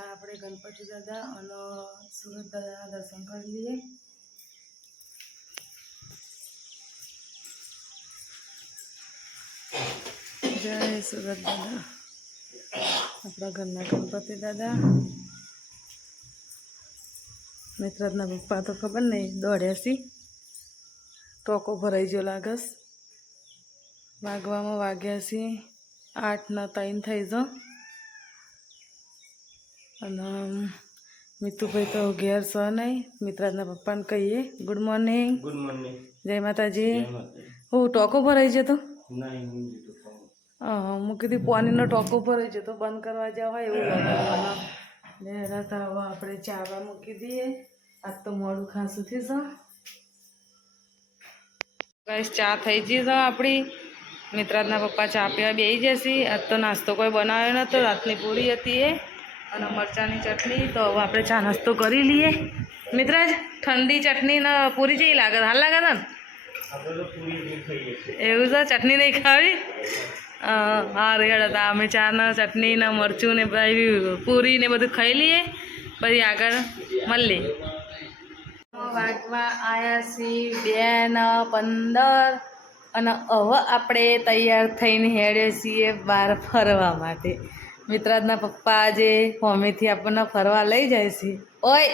પહેલાં આપણે ગણપતિ દાદા અને સુરત દાદાના દર્શન કરી લઈએ. જય સુરત દાદા. આપણા ઘરના ગણપતિ દાદા. મિત્રના પપ્પા તો ખબર નહીં દોડ્યાસી ટોકો ભરાઈ ગયો લાગસ. વાગવામાં વાગ્યા છે. આઠ ન ત્રણ થઈ જો અને મિતુભાઈ તો ઘેર સ નહીં મિત્રાજના પપ્પાને કહીએ ગુડ મોર્નિંગ ગુડ મોર્નિંગ જય માતાજી. હું ટોકો ભરાઈ જતો? હા કીધું પાણીનો ટોકો ભરાઈ જતો બંધ કરવા જ્યાં એવું લાગે ને એના તો હવે આપણે ચાવા મૂકી દઈએ. આજ તો મોડું ખાસું થઈ છે. ગાઈસ ચા થઈ ગઈ તો આપણી. મિત્રાજના પપ્પા ચા પીવા બેસી જશે. આજ તો નાસ્તો કોઈ બનાવ્યો નહોતો રાતની પૂરી હતી એ. અને મરચાંની ચટણી, તો હવે આપણે ચા નાસ્તો કરી લઈએ. મિત્રાજ, ઠંડી ચટણી ને પૂરી જેવી લાગે? હાલ લાગે ને? એવું છે? ચટણી નહીં ખાવી? હા રેડ હતા અમે ચા ને ચટણી ને મરચું ને બધી પૂરી ને બધું ખાઈ લઈએ. પછી આગળ મળીએ. વાગવા આવ્યા છીએ બે ને પંદર. અને હવે આપણે તૈયાર થઈને હેડે છીએ બહાર ફરવા માટે. મિત્રાજના પપ્પા આજે મમ્મીથી આપણને ફરવા લઈ જાય છે. ઓય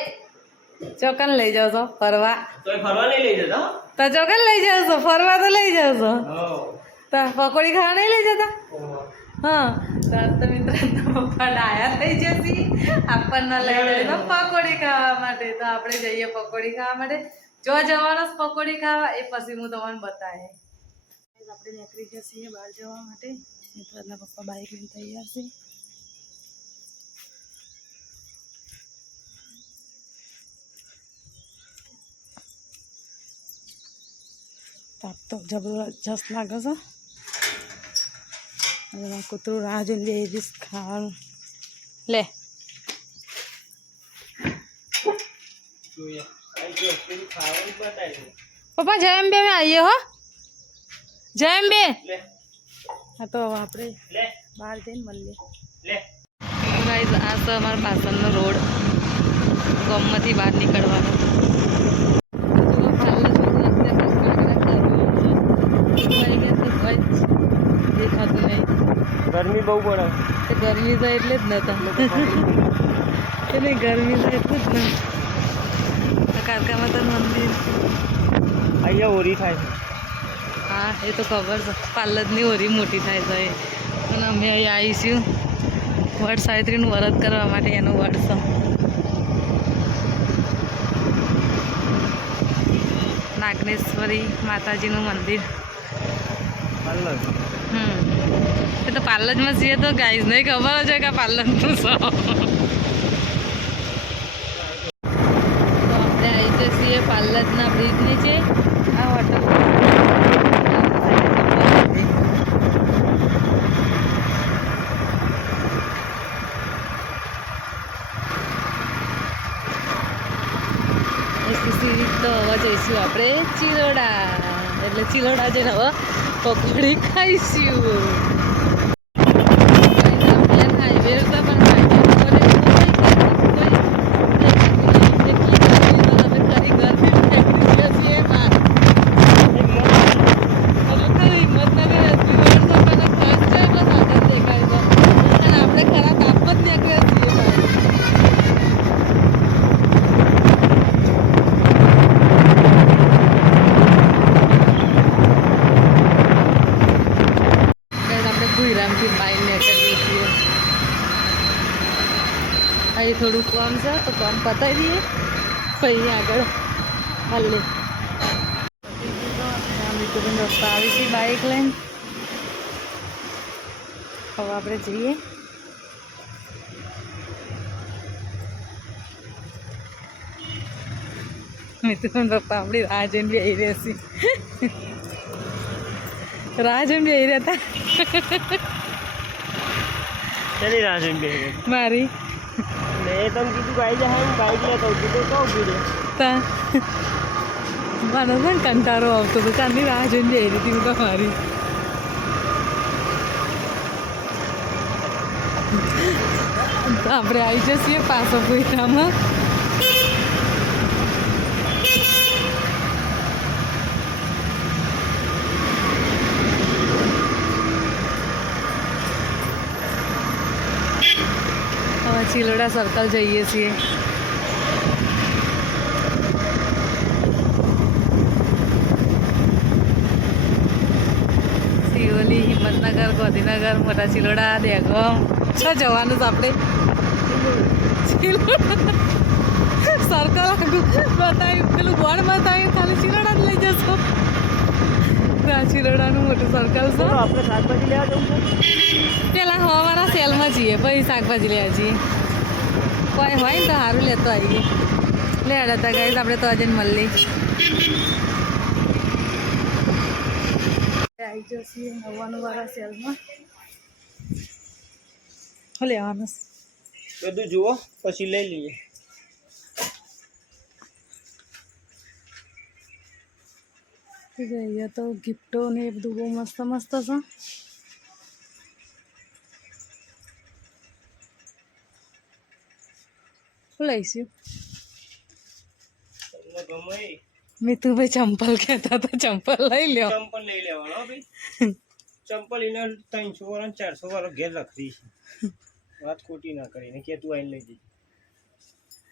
ચોકન લઈ જાઓ છો ફરવા. તો એ ફરવા નહીં લઈ જતા? તો ચોકન લઈ જાવ છો ફરવા તો લઈ જાવ છો. તો પકોડી ખાવા નહીં લઈ જતા? હા તો મિત્રાજના પપ્પા ડાયા થઈ જશે આપણને લઈ જાય તો પકોડી ખાવા માટે. તો આપણે જઈએ પકોડી ખાવા માટે. જો જવાનો પકોડી ખાવા એ પછી હું તમને બતાવે આપણે નીકળી જઈએ બહાર જવા માટે. મિત્રાજના પપ્પા બાઇક લઈને તૈયાર છે. તાપ તો જબરજસ્ત લાગે છે અને કૂતરું રાહ જોઈને બે જઈશ ખાવાનું લે પપ્પા જય એમ બે આવીએ હો જયમ બે હા તો હવે આપણે બહાર જઈને મળીએ. લે ગાઈઝ આ તો અમારા પાછળનો રોડ. ગમમાંથી બહાર નીકળવાનો દેખાતું નહીં ગરમી બહુ પડે. ગરમી તો એટલે જ નતા એટલે નહીં ગરમી તો એટલું જ ના. કારકા તો મંદિર અહીંયા ઓરી થાય. છે હા એ તો ખબર છે. પાર્લરની ઓરી મોટી થાય છે એ. અને અમે અહીં આવીશું. વડ સાવિત્રીનું વ્રત કરવા માટે એનું વડ છે. નાગનેશ્વરી માતાજીનું મંદિર. હમ. એ તો પાર્લરમાં છીએ તો ગાઈઝ નહીં ખબર છે કે પાર્લરનું શો. આપણે આવી તો છીએ પાર્લરના બ્રિજ નીચે. આ હોટલ તો હવે જઈશું આપણે. ચિલોડા. એટલે ચિલોડા જઈને હવે પકોડી ખાઈશું મેન હાઈવે ઉપર પણ હાઈવે ઉપર કોઈ એટલી ગરમી તો તમે ખરી ગરમી ફેંકી છીએ માં એટલે તો હિંમત નથી રહેતી રોડ તો પેલા ખાસ છે બસ આગળ દેખાય છે અને આપણે ખરા તાપ જ નીકળ્યા છીએ ભાઈ ગાઈસ આપણે ભુઈરામથી બાઈક નીકળીએ છીએ અહીં થોડું કામ છે તો કામ પતાવી દઈએ પછી આગળ. હાલે. રસ્તા આવી છે બાઇક લઈને. હવે આપણે જઈએ. મીઠુબેન પપ્પા આપણી રાહ જોઈને બી આવી રહેશે રાહ જોઈને બી આવી રહ્યા હતા. રહ્યા? મારી. મેં તમને કીધું કે આવી જાય બાઈક લેતો કીધું કહું કીધું તા. મને પણ કંટાળો આવતો હતો. ચાંદી રાહ જોઈને જઈ રહી હતી તમારી મારી. આપણે આવી જઈએ પાછો પૂરામાં ચિલોડા સર્કલ જઈએ છીએ. સિવલી હિંમતનગર, ગાંધીનગર, મોટા ચિલોડા, દેગમ. છો જવાનું છે આપણે. સર્કલ બતાવ્યું પેલું બોર્ડ બતાવ્યું ખાલી ચિલોડા જ લઈ જશો. આ ચિલોડાનું મોટું સર્કલ છે. આપણે શાકભાજી લેવા જવું છે. હવાના સેલમાં જઈએ પછી શાકભાજી લેવા જઈએ કોઈ હોય ને તો સારું લેતો આવીએ. લે હતા ગાઈસ આપણે તો આજે મળી આવી જશે નવ્વાણું વાળા સેલમાં. લેવાનું? બધું જુઓ પછી લઈ લઈએ. અહીંયા તો ગિફ્ટો ને એ બધું બહુ મસ્ત મસ્ત છે. શું લઈશું તમને ગમે એ મિતુભાઈ ચંપલ કહેતા હતા ચંપલ લઈ લ્યો ચંપલ લઈ લેવાનો હો ભાઈ ચંપલ એને ત્રણસો વાળા ને ચારસો વાળો ઘેર લખી છે વાત ખોટી ના કરીને કે તું આઈને લઈ જજે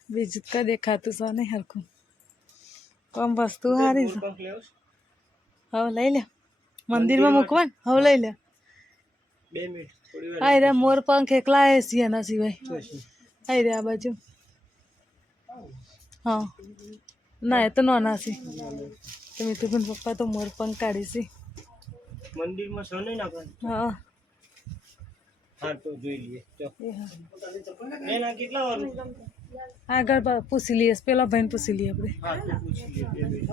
બીજું કઈ દેખાતું છે નહીં હરખું કમ વસ્તુ સારી છે પંખ લેવો છે? હવે લઈ લે મંદિરમાં મૂકવા ને હવે લઈ લે બે મિનિટ થોડી વાર હા રે મોર પંખ એકલા એ છે એના સિવાય પછી હા રે આ બાજુ હા. ના એ તો નાના છે. તો મિતુભાઈ પપ્પા તો મોર પંખ કાઢી છે. મંદિરમાં નહીં નાખવાનું? હા. હા તો જોઈ લઈએ. ચો. એ હા. એના કેટલા વાળું આગળ પૂછી લઈએ. પેલા ભાઈને પૂછી લઈએ આપણે પૂછી લઈએ બે મિનિટ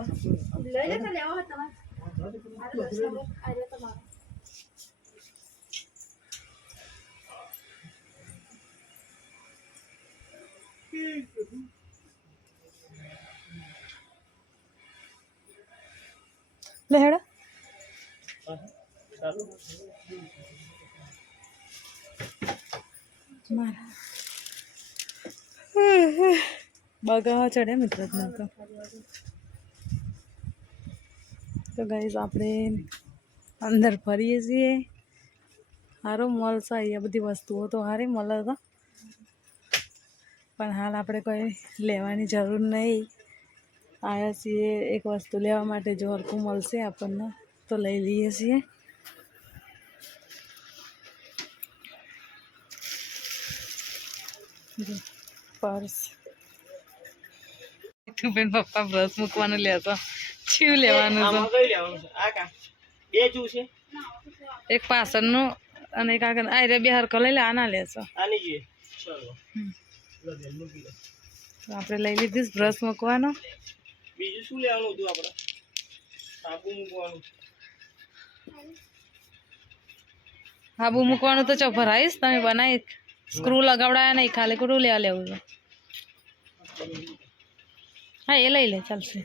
લે હેડો મારા. બગાવા ચડે મિત્ર તો તો ગાઈઝ આપણે અંદર ફરીએ છીએ. સારો મળશે અહીંયા બધી વસ્તુઓ તો સારી મળે તો પણ હાલ આપણે કોઈ લેવાની જરૂર નહીં. આવ્યા છીએ એક વસ્તુ લેવા માટે જો હરખું મળશે આપણને તો લઈ લઈએ છીએ. પર્સ. તું બેન પપ્પા બ્રશ મૂકવાનું લેતો છીવ લેવાનું આમાં કઈ લેવાનું છે? બે જુ છે? એક પાછળનું અને એક આગળ આ રે બે હરખો લઈ લે આના લેશો આપણે લઈ લીધીશ બ્રશ મૂકવાનો. બીજું શું લેવાનું હતું આપણે સાબુ મૂકવાનું હાબુ મૂકવાનું તો ચોફર આવીશ તમે બનાવી સ્ક્રૂ લગાવડાયા નહીં ખાલી કુડું લેવા લેવું છે હા એ લઈ લે ચાલશે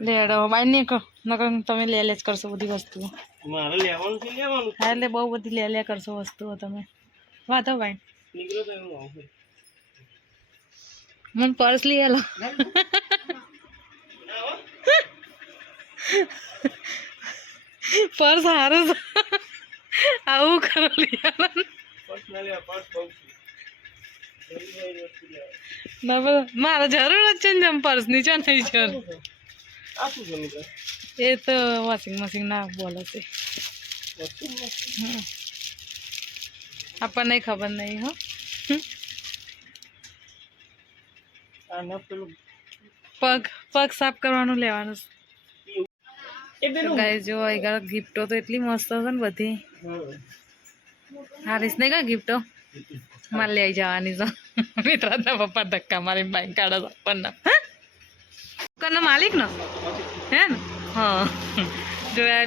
લે હેડો બાય નહીં કર નકર તમે લે લે જ કરશો બધી વસ્તુઓ મારે લેવાનું છે લેવાનું હા એટલે બહુ બધી લે લે કરશો વસ્તુઓ તમે વાંધો ભાઈ નીકળો તો એવું આવું મને પર્સ લઈ આલો. પર્સ સારું આવું કરો લઈ આલો. મારે જરૂર જ છે ને જેમ પર્સની છે નહીં જરૂર. એ તો વોશિંગ મશીન ના બોલે છે. આપણને ખબર નહીં, હો. પેલું પગ પગ સાફ કરવાનું લેવાનું. ગાય જો આગળ ગિફ્ટો તો એટલી મસ્ત છે ને બધી. હારીશ નહીં કા ગિફ્ટો? મારે લઈ જવાની છે. મિત્રના પપ્પા ધક્કા મારી બાઈક કાઢો આપણને દુકાનનો માલિક નો? હે ને? હા.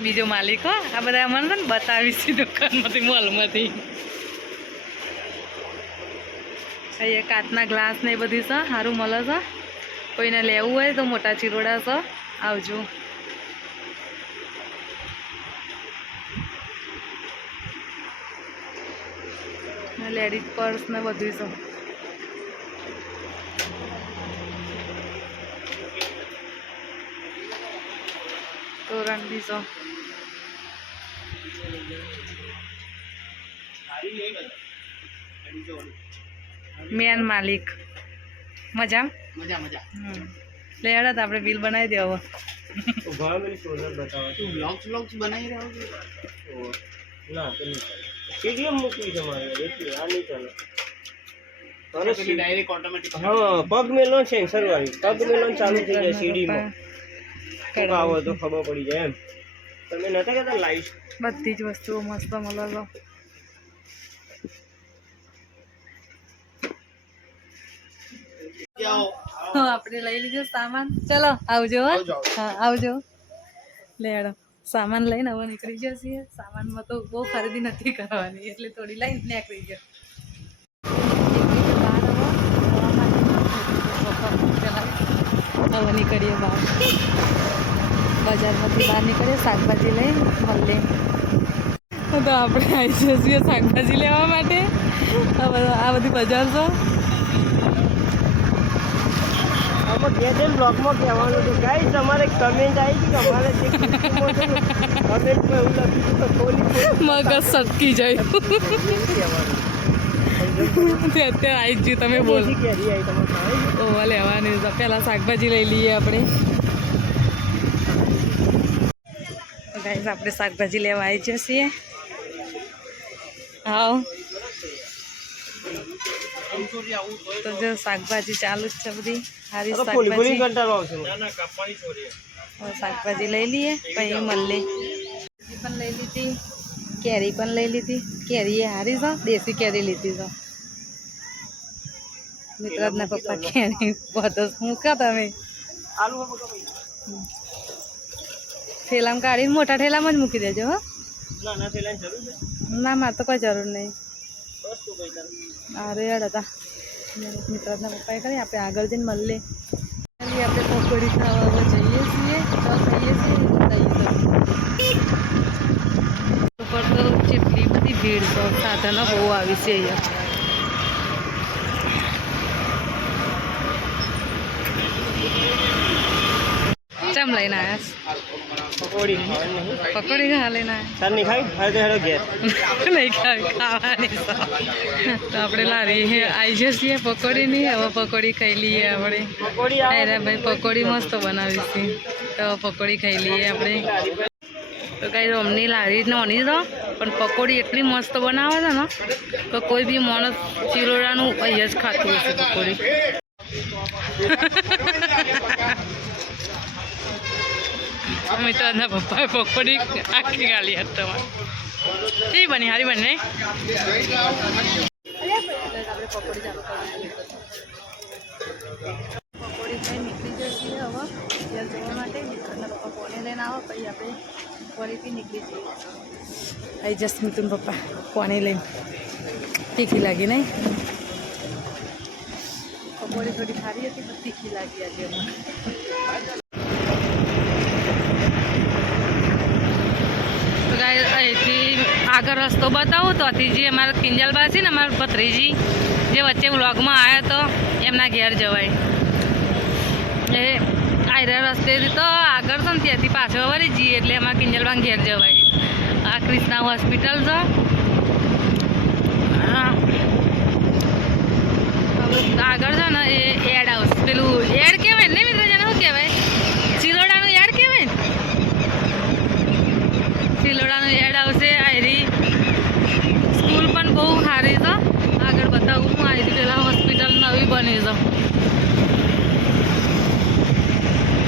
બીજો માલિક હો. આ બધા મને બતાવીશ દુકાનમાંથી મોલમાંથી અહીંયા કાચના ગ્લાસ ને એ બધી છે સારું મળે છે. કોઈને લેવું હોય તો મોટા ચિરોડા છે, આવજો. લેડીઝ પર્સ ને બધું છે. તોરણ બી છે. મેન માલિક. મજા? મજા મજા. લે હેડો તો આપણે બિલ બનાવી દે હવે. સોલર બતાવે. તું વ્લોગ્સ વ્લોગ્સ બનાવી રહ્યો છે? ના તો નહીં મૂકવી આ નહીં ચાલે. પગ મેલો સેન્સર વાળી પગ મેલો ચાલુ થઈ જાય સીડીમાં. આવો તો ખબર પડી જાય એમ. તમે નતા કહેતા લાઈટ બધી જ વસ્તુઓ મસ્ત મળે આપણે લઈ લીધો સામાન. ચલો આવજો હો. આવજો, આવજો. હા આવજો. લે સામાન લઈને હવે નીકળી જશે સામાનમાં તો બહુ ખરીદી નથી કરવાની એટલે થોડી લઈને નીકળી ગયો. હવે નીકળીએ બહાર. બજારમાંથી બહાર નીકળીએ શાકભાજી લઈ મળીએ તો આપણે આવી જઈએ શાકભાજી લેવા માટે. આ બધી બજાર છે આમાં બે ત્રણ બ્લોગમાં કહેવાનું હતું. ગાઈ તમારે કમેન્ટ આવી કે અમારે કમેન્ટમાં એવું લખ્યું થોડી મગજ સટકી જાય. અત્યારે આવી જ તમે બોલ. ઓવા લેવાની તો પહેલાં શાકભાજી લઈ લઈએ આપણે. ગાઈસ આપણે શાકભાજી લેવા આવી જઈએ હાવ તો જો શાકભાજી ચાલુ જ છે બધી. સારી શાકભાજી. શાકભાજી લઈ લઈએ પછી મળી પણ લઈ લીધી. કેરી પણ લઈ લીધી. કેરી એ હારી છો. દેશી કેરી લીધી છો. મિત્રના પપ્પા કેરી બધો મૂકા તમે? ઠેલામાં કાઢીને મોટા ઠેલામાં જ મૂકી દેજો હો. ના ના પેલા જરૂર છે. ના મારે તો કોઈ જરૂર નહીં. અરે યાર હતા મિત્રના પપ્પાએ કરી આપણે આગળ જઈને મળીએ આપણે પકોડી ખાવા જઈએ છીએ તો ખાઈએ છીએ ઉપર તો જેટલી બધી ભીડ તો સાધનો બહુ આવી છે અહીંયા ચમ લઈને આવ્યા પકોડી પકોડી ખા લઈને આવ્યા નહીં ખાઈ? હવે તો હેડો ઘેર. નહીં ખાવી ખાવાની તો આપણે લારી આવી જઈએ પકોડીની. હવે પકોડી ખાઈ લઈએ આપણે. અરે ભાઈ પકોડી મસ્ત બનાવી છે તો પકોડી ખાઈ લઈએ આપણે. તો કઈ અમની લારી નોની તો પણ પકોડી એટલી મસ્ત બનાવે છે ને કે કોઈ બી માણસ ચિરોડાનું અહીંયા જ ખાતું હશે પકોડી. મિત્રના પપ્પાએ પકોડી આખી ગાલી હતી તમારે. કેવી બની હારી બની નહીં? આપણે પકોડી ખાઈ નીકળી જશે હવે. ઘેર જવા માટે. પપ્પા કોને લઈને આવો પછી આપણે ફરીથી નીકળી જઈએ. આવી જશે મિતુન પપ્પા પોણે લઈને. તીખી લાગી નહીં? પકોડી થોડી સારી હતી પણ તીખી લાગી આજે અહીંથી આગળ રસ્તો બતાવું તો અતિજી અમારા કિંજલબા છે ને અમારા ભત્રીજી, જે વચ્ચે વ્લોગમાં આવ્યો હતો એમના ઘેર જવાય. એ આયરા રસ્તેથી તો આગળ તો ને ત્યાંથી પાછો વળી જઈએ એટલે અમારા કિંજલબાન ઘેર જવાય. આ ક્રિષ્ના હોસ્પિટલ છે. આગળ છે ને એ એડ હાઉસ. પેલું એડ કહેવાય ને મિત્ર જેને શું કહેવાય ચિલોડાનું એડ કહેવાય ને સિલોડાનું એડ આવશે આયરી સ્કૂલ પણ બહુ સારી છે આગળ બતાવું હું આયરી પેલા હોસ્પિટલ નવી બની છે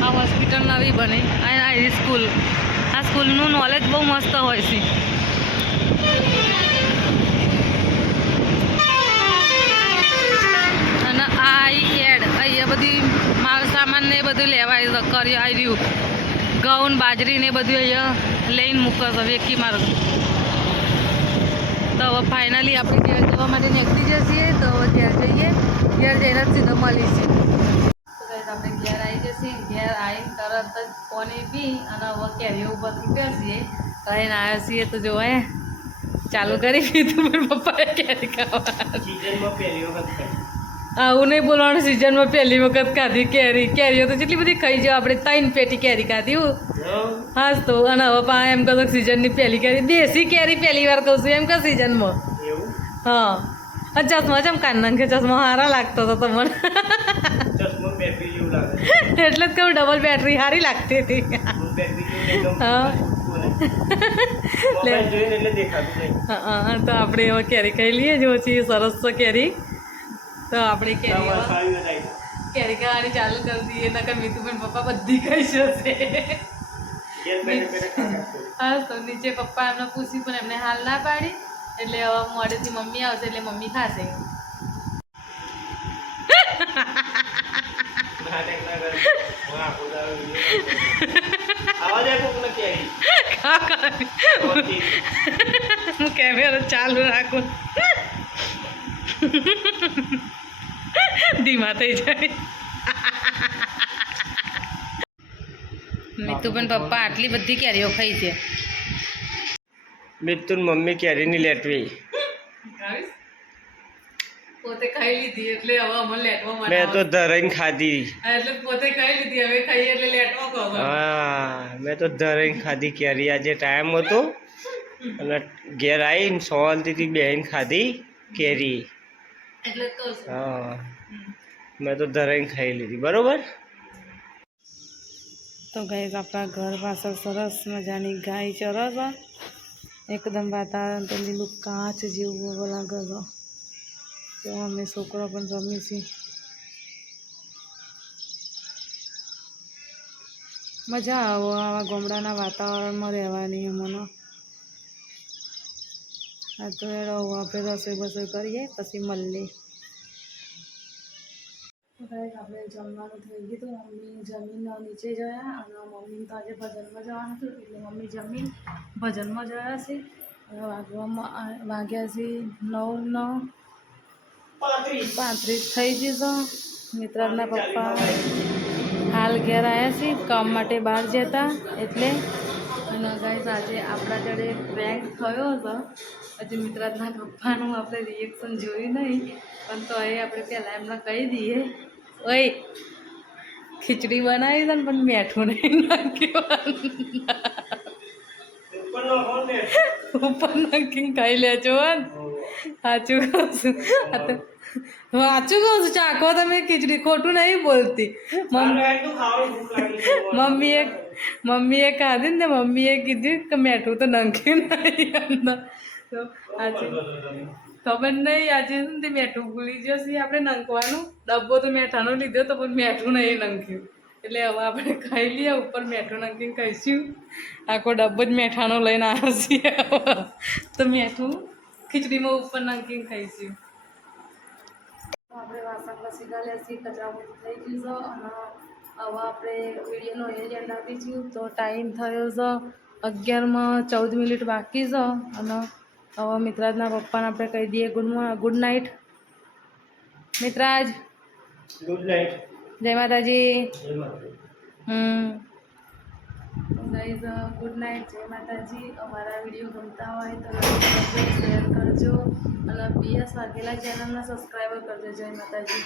આ હોસ્પિટલ નવી બની આ આયરી સ્કૂલ આ સ્કૂલનું નોલેજ બહુ મસ્ત હોય છે. અને આઈ એડ અહીંયા બધી માલ સામાન ને બધું લેવાય કરી આવી રહ્યું ઘઉં બાજરી ને બધું અહીંયા લઈને મૂકે છે વેકી મારો. તો હવે ફાઇનલી આપણે ઘેર જવા માટે નીકળી જઈએ તો હવે ઘેર જઈએ, ઘેર જઈને સીધો મળીશું. પાણી પી અને હવે કેરીઓ ઉપર બેસીએ. કહીને આવ્યા છીએ તો જોવાય ચાલુ કરી દીધું પણ પપ્પાએ કેરી ખાવા આવું નહીં બોલવાનું સિઝનમાં પહેલી વખત ખાધી. કેરી કેરીઓ તો જેટલી બધી ખાઈ જાવ આપણે ત્રણ પેટી કેરી ખાધી હું. હા. તો અને હવે પા એમ કહો સિઝનની પહેલી કેરી દેશી કેરી પહેલી વાર કહું છું એમ કહો સિઝનમાં. હા. ચશ્મા ચમ કાન નાખે ચશ્મા સારા લાગતો હતો તમને. એટલે જ કહું ડબલ બેટરી સારી લાગતી હતી. તો આપણે એવા કેરી ખાઈ લઈએ જો છીએ સરસ તો કેરી. તો આપણે કેરી કેરી ખાવાની ચાલુ કરી દઈએ નકર મીતુબેન પપ્પા બધી ખાઈ જશે. હા તો નીચે પપ્પા એમને પૂછ્યું પણ એમને હાલ ના પાડી. એટલે હવે મોડેથી મમ્મી આવશે એટલે મમ્મી ખાશે. હું કેમેરો ચાલુ રાખું. ધીમા થઈ જાય. પણ પપ્પા આટલી બધી કેરીઓ ખાઈ છે. મિતુન મમ્મી કેરીની લેટવી. પોતે ખાઈ લીધી એટલે હવે અમને લેટવા મેં તો ધરાઈને ખાધી. એટલે પોતે ખાઈ લીધી હવે ખાઈ એટલે લેટવા કહો હા મેં તો ધરાઈને ખાધી કેરી. આજે ટાઈમ હતો અને ઘેર આવીને શાંતિથી બેહીને ખાધી કેરી. એટલે કહું હા મેં તો ધરાઈને ખાઈ લીધી. બરોબર? તો ગાય આપણા ઘર પાછળ સરસ મજાની ગાય ચરે છે એકદમ વાતાવરણ તો લીલું કાચ જેવું લાગે છે તો અમે છોકરો પણ રમી છીએ. મજા આવો આવા ગામડાના વાતાવરણમાં રહેવાની મને આ તો એડો આપણે રસોઈ બસોઈ કરીએ, પછી મળીએ. આપણે જમવાનું થઈ ગયું તો મમ્મી જમીન નીચે જયા અને મમ્મી તો આજે ભજનમાં જવાનું હતું એટલે મમ્મી જમીન ભજનમાં જયા છે. વાગવામાં વાગ્યા છે નવ નવ. પાંત્રીસ. થઈ જશે મિત્રના પપ્પા હાલ ઘેર આવ્યા છે કામ માટે બહાર જતા એટલે અને ગાઈસ આજે આપણા જોડે પ્રેન્ક થયો હતો. હજી મિત્રના પપ્પાનું આપણે રિએક્શન જોયું નહીં પણ તો એ આપણે પહેલાં એમને કહી દઈએ. ઓય ખીચડી બનાવી ને પણ મેઠું નહીં નાખ્યું. ઉપર નાખીને ખાઈ લેજો ને. સાચું કહું છું. હું સાચું કહું છું ચાખો તમે ખીચડી. ખોટું નહીં બોલતી. મમ્મી મમ્મીએ મમ્મીએ ખાધી ને મમ્મીએ કીધું કે મેઠું તો નાખ્યું નહીં અંદર તો આજે ખબર નહીં આજે શું તે મેઠું ભૂલી જશે આપણે નંખવાનું. ડબ્બો તો મેઠાનો લીધો તો પણ મેઠું નહીં નાખ્યું. એટલે હવે આપણે ખાઈ લઈએ ઉપર મેઠું નાખીને ખાઈશું. આખો ડબ્બો જ મેઠાનો લઈને આવ્યો છીએ. તો મેઠું ખીચડીમાં ઉપર નાખીને ખાઈશું આપણે વાસણ ઘસી ગાલ્યા છીએ કચરા થઈ ગયું છે અને હવે આપણે વિડીયોનો એરિયા આપીશું તો ટાઈમ થયો છે અગિયારમાં ચૌદ મિનિટ બાકી છે અને હવે મિત્રાજના પપ્પાને આપણે કહી દઈએ good good night. મિત્રાજ. Good night. જય માતાજી. હમ. ગાઈઝ ગુડ નાઇટ જય માતાજી. અમારા વીડિયો ગમતા હોય તો શેર કરજો. અને પીએસ વાઘેલા ચેનલને સબસ્ક્રાઈબર કરજો. જય માતાજી.